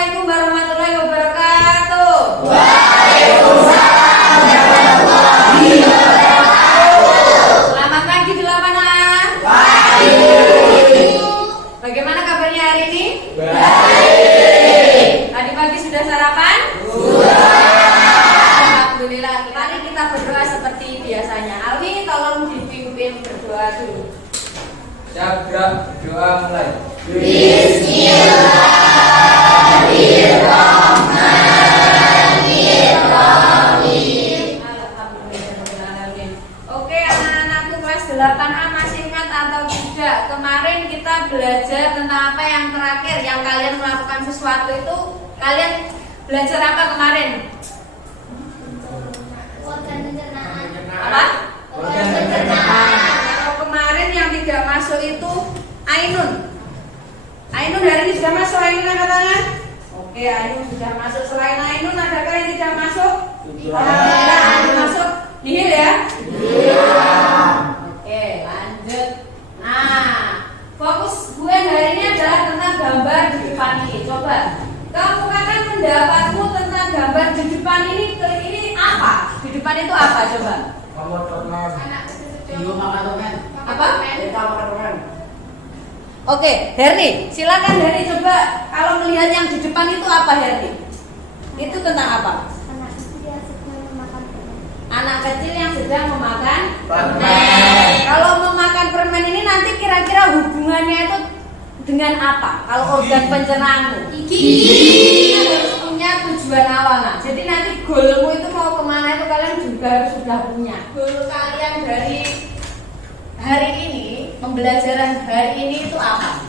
Assalamualaikum warahmatullahi wabarakatuh. Waalaikumsalam warahmatullahi wabarakatuh. Selamat pagi 8A. Pagi. Bagaimana kabarnya hari ini? Baik. Tadi pagi sudah sarapan? Sudah. Alhamdulillah. Mari kita berdoa seperti biasanya. Alwi, tolong dipimpin berdoa dulu. Saya berdoa mulai. Bismillahirrahmanirrahim. Alhamdulillahirrahmanirrahim. Oke, anak-anakku kelas 8A masih ingat atau tidak? Kemarin kita belajar tentang apa yang terakhir yang kalian melakukan sesuatu itu. Kalian belajar apa kemarin? Organ pencernaan. Apa? Organ pencernaan. Kalau kemarin yang tidak masuk itu Ainun. Ainun hari ini sudah masuk, Ainun angkat tangan. Oke, Ainun sudah masuk. Selain Ainun adakah yang tidak masuk? Alhamdulillah Ainun masuk. Nihil ya? Oke, lanjut. Nah, fokus gue hari ini adalah tentang gambar di depan ini. Coba kamu katakan pendapatmu tentang gambar di depan ini apa? Di depan itu apa coba? Apa? Oke, Herni, silakan Herni coba kalau melihat yang di depan itu apa Herni? Itu tentang apa? Anak kecil yang sedang memakan permen. Kalau memakan permen ini nanti kira-kira hubungannya itu dengan apa? Kalau organ pencernaanmu? Gigi. Harus punya tujuan awal. Nah, jadi nanti goalmu itu mau kemana itu kalian juga harus sudah punya. Goal kalian dari hari ini, pembelajaran hari ini itu apa?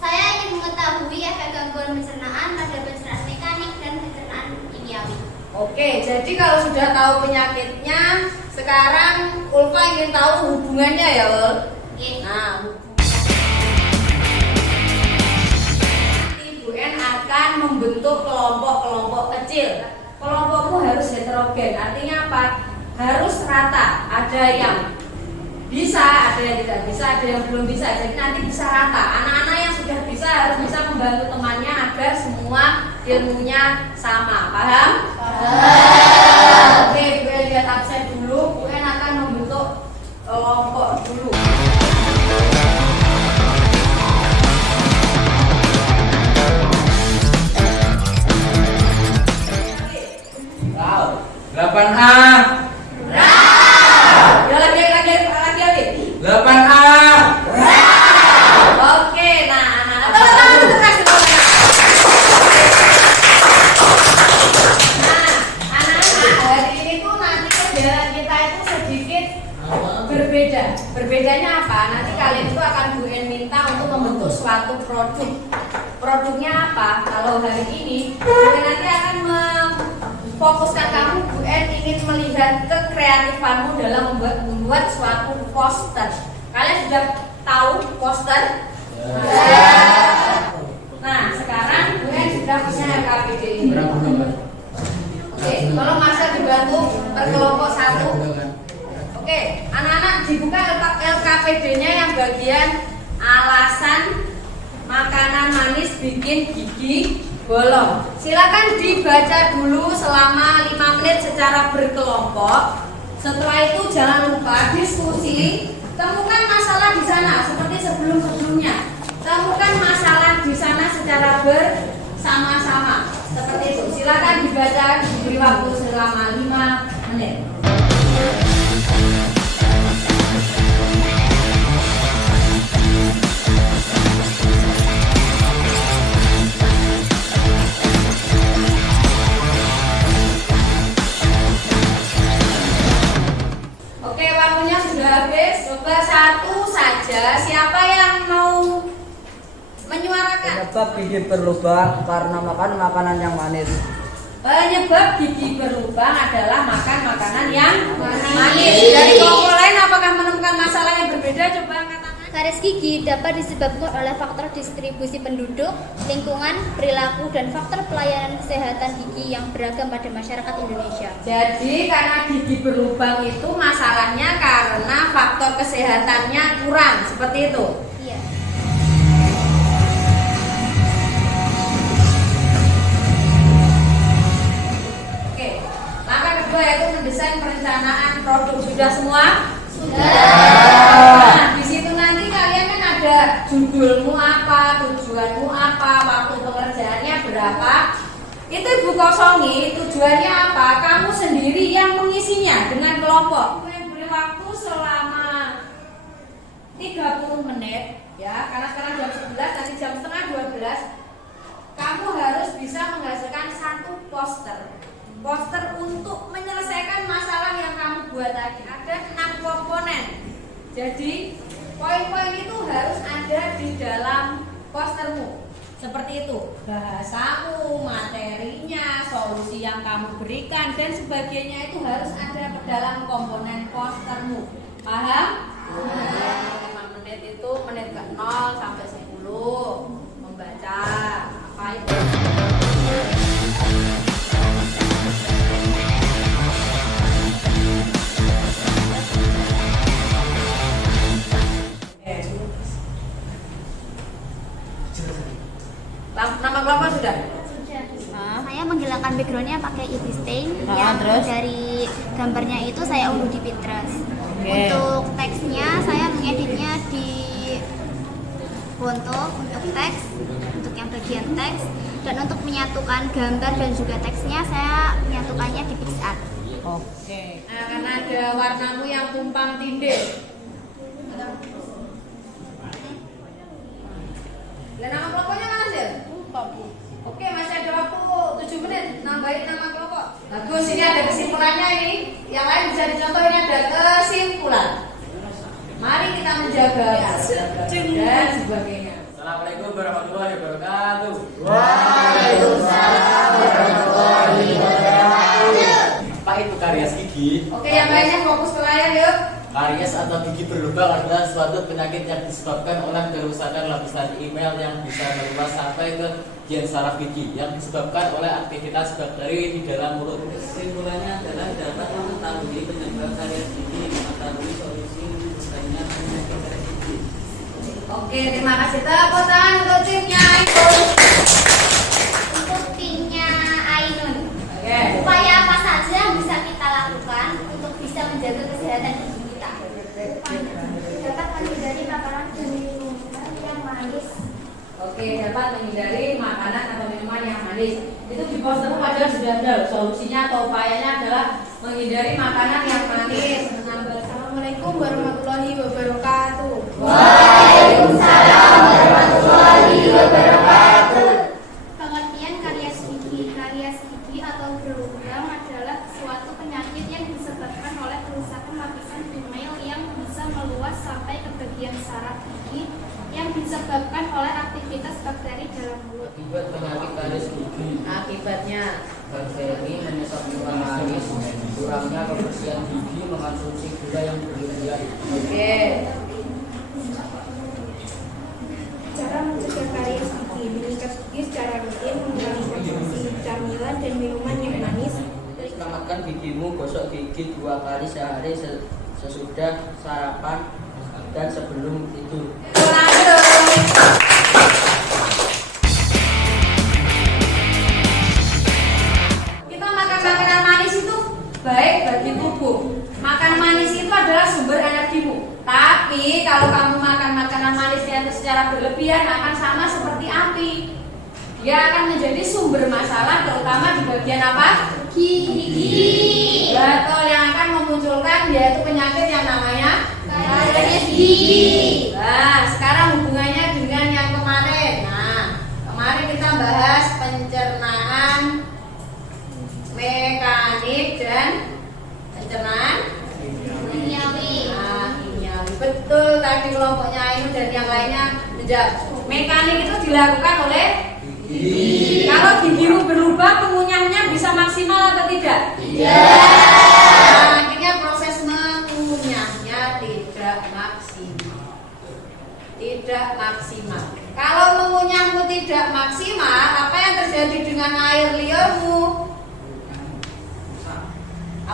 Saya ingin mengetahui efek gangguan pencernaan pada pencernaan mekanik dan pencernaan kimiawi. Oke, jadi kalau sudah tahu penyakitnya, sekarang Ulfa ingin tahu hubungannya ya, Ul? Oke. Nah, Ibu N akan membentuk kelompok-kelompok kecil. Kelompokmu harus heterogen, artinya apa? Harus rata. Ada yang bisa, ada yang tidak bisa, ada yang belum bisa. Jadi nanti bisa rata. Anak-anak yang sudah bisa harus bisa membantu temannya agar semua ilmunya sama. Paham? Oke, gue lihat absen dulu. Gue akan membentuk kelompok dulu. Wow. 8A. Ya lagi. 8A. Oke, nah anak-anak itu kasih tahu. Nah, anak-anak hari ini tuh nanti pembelajaran kita itu sedikit berbeda. Berbedanya apa? Nanti kalian itu akan Bu En minta untuk membentuk suatu produk. Produknya apa? Kalau hari ini nanti akan memfokuskan kamu, Bu En ingin melihat kekreatifanmu dalam membuat suatu poster. Kalian sudah tahu poster? Nah, sekarang Bu En sudah punya LKPD ini. Oke, tolong masa dibantu per kelompok satu. Oke, anak-anak dibuka LKPD-nya yang bagian alasan makanan manis bikin gigi bolong. Silakan dibaca dulu selama 5 menit secara berkelompok. Setelah itu jangan lupa diskusi. Temukan masalah di sana seperti sebelum-sebelumnya. Temukan masalah di sana secara bersama-sama. Seperti itu. Silakan dibaca, diberi waktu selama 5 menit. Oke, waktunya sudah habis. Coba satu saja. Siapa yang mau menyuarakan? Penyebab gigi berlubang karena makan makanan yang manis. Penyebab gigi berlubang adalah makan makanan yang manis. Dari kelompok lain apakah menemukan masalah yang berbeda? Coba angkat tangan. Karies gigi dapat disebabkan oleh faktor distribusi penduduk, lingkungan, perilaku, dan faktor pelayanan kesehatan gigi yang beragam pada masyarakat Indonesia. Jadi karena gigi berlubang itu masalahnya karena faktor kesehatannya kurang, seperti itu. Iya. Sudah semua? Sudah. Nah, di situ nanti kalian kan ada judulmu apa, tujuanmu apa, waktu pengerjaannya berapa. Itu Ibu kosongi, tujuannya apa? Kamu sendiri yang mengisinya dengan kelompok. Yang beri waktu selama 30 menit ya, karena sekarang jam 11, nanti jam setengah 12 kamu harus bisa menghasilkan satu poster untuk menyelesaikan masalah yang kamu buat tadi. Ada 6 komponen, jadi poin-poin itu harus ada di dalam postermu. Seperti itu, bahasamu, materinya, solusi yang kamu berikan dan sebagainya itu harus ada ke dalam komponen postermu. Paham? 5 menit itu menit ke 0 sampai 10 membaca apa itu. Nama kelompok sudah? Sudah. Saya menghilangkan backgroundnya pakai easy stain. Terus? Dari gambarnya itu saya unduh di Pinterest. Oke. Untuk teksnya saya mengeditnya di Fonto untuk teks, untuk yang bagian teks, dan untuk menyatukan gambar dan juga teksnya saya menyatukannya di PixArt. Oke. Nah, karena ada warnamu yang tumpang tindih. Dan nama kelompoknya mana sih? Oke, masih ada waktu 7 menit nambahin nama kelompok. Bagus, ini ada kesimpulannya ini. Yang lain bisa dicontoh, ini ada kesimpulan. Mari kita menjaga dan sebagainya. Assalamualaikum warahmatullahi wabarakatuh. Waalaikumsalam warahmatullahi wabarakatuh. Apa itu karies gigi? Oke, yang lainnya fokus ke layar yuk. Karies atau gigi berlubang adalah suatu penyakit yang disebabkan oleh kerusakan lapisan email yang bisa meluas sampai ke bagian saraf gigi yang disebabkan oleh aktivitas bakteri di dalam mulut. Kesimpulannya adalah dapat mengetahui penyebab karies gigi, mengetahui solusi menyelesaikan penyakit karies gigi. Oke, terima kasih. Tepuk tangan untuk timnya Ainun. Untuk timnya Ainun, Oke. upaya apa saja yang bisa kita lakukan untuk bisa menjaga kesehatan gigi kita? Dapat menghindari makanan dan minuman yang manis. Oke, dapat menghindari makanan atau minuman yang manis. Itu di poster padahal sudah ada solusinya atau upayanya adalah menghindari makanan yang manis. Assalamualaikum warahmatullahi wabarakatuh. Waalaikumsalam warahmatullahi wabarakatuh. Pengertian karies gigi. Karies gigi atau berlubang adalah suatu penyakit yang disebabkan oleh kerusakan lapisan email yang bisa meluas sampai ke bagian saraf gigi yang disebabkan oleh aktivitas bakteri dalam mulut. Akibat penyakit karies gigi, Akibatnya bakteri menyesap muka manis, kurangnya kebersihan gigi, mengonsumsi gula yang berlebihan. oke. Cara mencegah karies gigi, menyikat gigi secara rutin, mengurangi konsumsi camilan dan minuman yang manis. Selamatkan gigimu, gosok gigi 2 kali sehari sesudah sarapan dan sebelum tidur. Lanjut. Kita makan makanan manis itu baik bagi tubuh. Makan manis itu adalah sumber energimu. Tapi kalau kamu makan makanan manisnya itu secara berlebihan akan sama seperti api. Dia akan menjadi sumber masalah terutama di bagian apa? Gigi. Betul, yang akan memunculkan yaitu penyakit yang namanya karies gigi. Nah, sekarang hubungannya dengan yang kemarin. Nah, kemarin kita bahas pencernaan mekanik dan pencernaan Kimiawi. Nah, kimiawi. Betul, tadi kelompoknya Ainun dan yang lainnya menjawab. Mekanik itu dilakukan oleh gigi. Kalau gigimu berlubang, mengunyahnya bisa maksimal atau tidak? Nah, akhirnya proses mengunyahnya tidak maksimal. Tidak maksimal. Kalau mengunyahmu tidak maksimal, apa yang terjadi dengan air liurmu?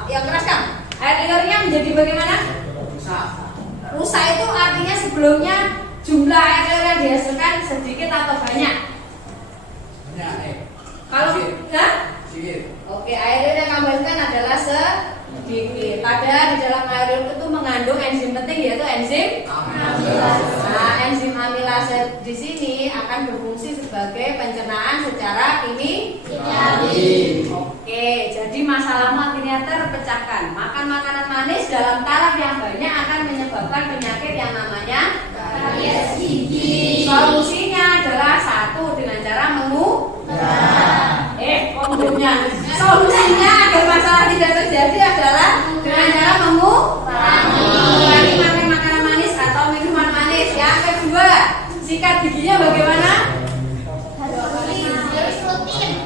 Yang keras kan? Air liurnya menjadi bagaimana? Rusak itu artinya sebelumnya jumlah air liur yang dihasilkan sedikit atau banyak? Kalau enggak? Oke, air liur yang kamu hasilkan adalah sedikit. ada di dalam air itu mengandung enzim penting yaitu enzim amilase. Nah, enzim amilase di sini akan berfungsi sebagai pencernaan secara kimiawi. Oke, jadi masalahmu akhirnya terpecahkan. Makan makanan manis dalam taraf yang banyak akan menyebabkan penyakit yang namanya karies gigi. Solusinya adalah satu dengan cara solusinya agar masalah tidak terjadi adalah dengan cara mengurangi makan makanan manis atau minuman manis. Yang kedua, sikat giginya bagaimana?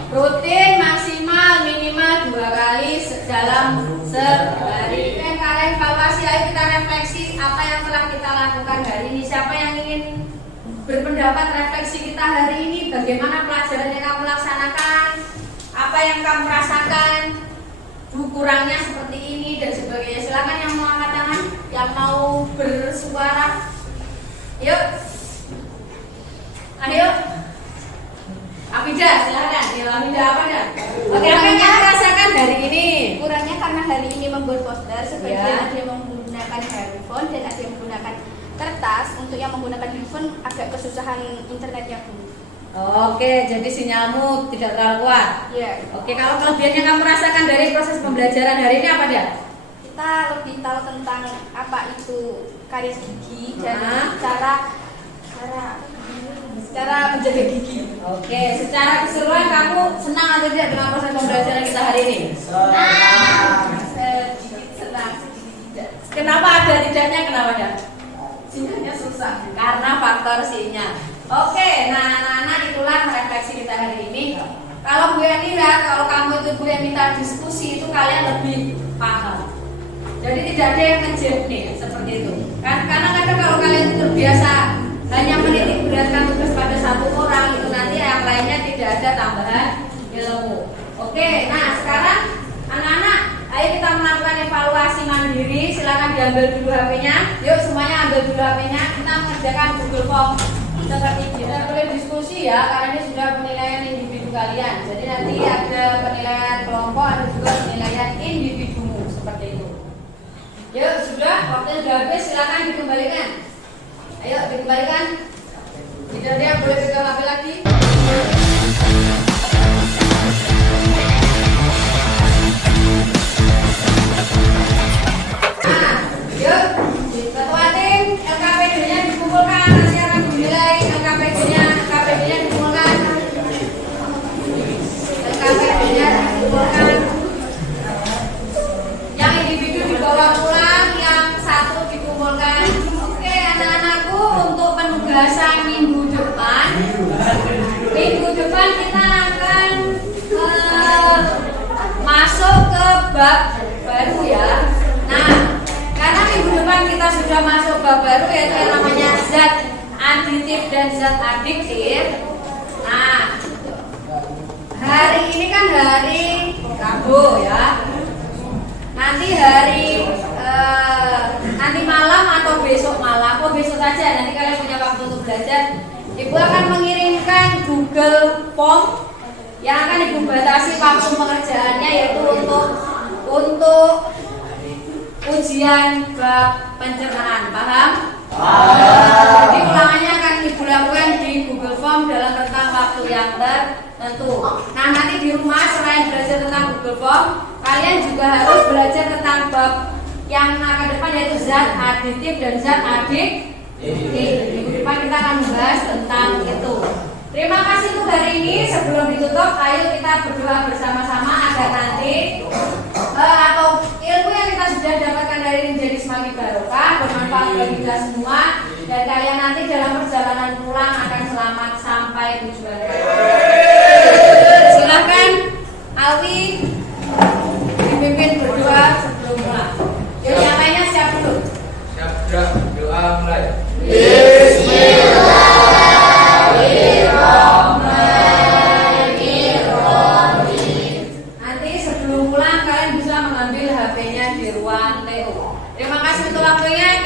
Rutin maksimal minimal 2 kali dalam sehari. Dan kalian evaluasi, ayo kita refleksi apa yang telah kita lakukan hari ini. Siapa yang ingin berpendapat refleksi kita hari ini? Bagaimana pelajaran yang kamu laksanakan? Apa yang kamu rasakan? Kurangnya seperti ini dan sebagainya. Silakan yang mau angkat tangan, yang mau bersuara. Yuk. Ayo. Afida, silakan. Ya, Afida apa dah? Oke, apa yang kamu rasakan hari ini? Kurangnya karena hari ini membuat poster, sebagian Ya. ada yang menggunakan handphone dan ada yang menggunakan kertas. Untuk yang menggunakan handphone agak kesusahan internetnya, Bu. Oke, jadi sinyalmu tidak terlalu kuat. Ya, Oke, kalau kelebihan yang kamu rasakan dari proses pembelajaran hari ini apa dia? kita lebih tahu tentang apa itu karies gigi dan Nah. cara menjaga gigi. Oke, secara keseluruhan kamu senang atau tidak dengan proses pembelajaran kita hari ini? Sedikit senang, sedikit tidak. Kenapa ada tidaknya? Kenapa ada? Sinyalnya susah. Karena faktor sinyal. Oke, nah anak-anak itulah refleksi kita hari ini. Kalau Bu yang lihat, kalau kamu itu Bu yang minta diskusi itu kalian lebih paham. Jadi tidak ada yang ngejek nih seperti itu. Kan karena kadang kalau kalian itu terbiasa hanya menitik beratkan tugas pada satu orang, itu nanti yang lainnya tidak ada tambahan ilmu. Oke, nah sekarang anak-anak, ayo kita melakukan evaluasi mandiri. Silakan diambil dulu HP-nya. Yuk semuanya ambil dulu HP-nya. Kita mengerjakan Google Form seperti ini. Kita boleh diskusi ya, karena ini sudah penilaian individu kalian. Jadi nanti ada penilaian kelompok, ada juga penilaian individumu seperti itu. Yuk sudah, waktunya sudah habis. Silakan dikembalikan. Ayo dikembalikan. Tidak ada yang boleh pegang HP lagi. Nah, yuk. Ketua tim LKPD-nya dikumpulkan. Nanti akan dinilai LKPD-nya dikumpulkan. LKPD-nya dikumpulkan. Yang individu dibawa pulang, yang satu dikumpulkan. Oke, anak-anakku, untuk penugasan minggu depan kita akan masuk ke bab baru ya. Nah, karena minggu depan kita sudah masuk bab baru yaitu yang namanya zat aditif dan zat adiktif. Nah, hari ini kan hari Rabu ya. Nanti malam atau besok malam, besok saja, nanti kalian punya waktu untuk belajar. Ibu akan mengirimkan Google Form yang akan Ibu batasi waktu pengerjaannya yaitu untuk ujian bab pencernaan. Paham? Jadi ulangannya akan Ibu lakukan di Google Form dalam rentang waktu yang tertentu. Nah, nanti di rumah selain belajar tentang Google Form, kalian juga harus belajar tentang bab yang akan depan yaitu zat aditif dan zat adiktif. Minggu depan kita akan membahas tentang itu. Terima kasih untuk hari ini. Sebelum ditutup, ayo kita berdoa bersama-sama agar nanti atau ilmu yang kita sudah dapatkan dari ini menjadi semakin barokah, bermanfaat bagi kita semua, dan kalian nanti dalam perjalanan pulang akan selamat sampai tujuan. Silakan Alwi dipimpin berdoa sebelum pulang. Yuk, yang lainnya siap dulu. Siap, doa mulai. Nanti sebelum pulang kalian bisa mengambil HP-nya di ruang TU. Terima kasih untuk waktunya.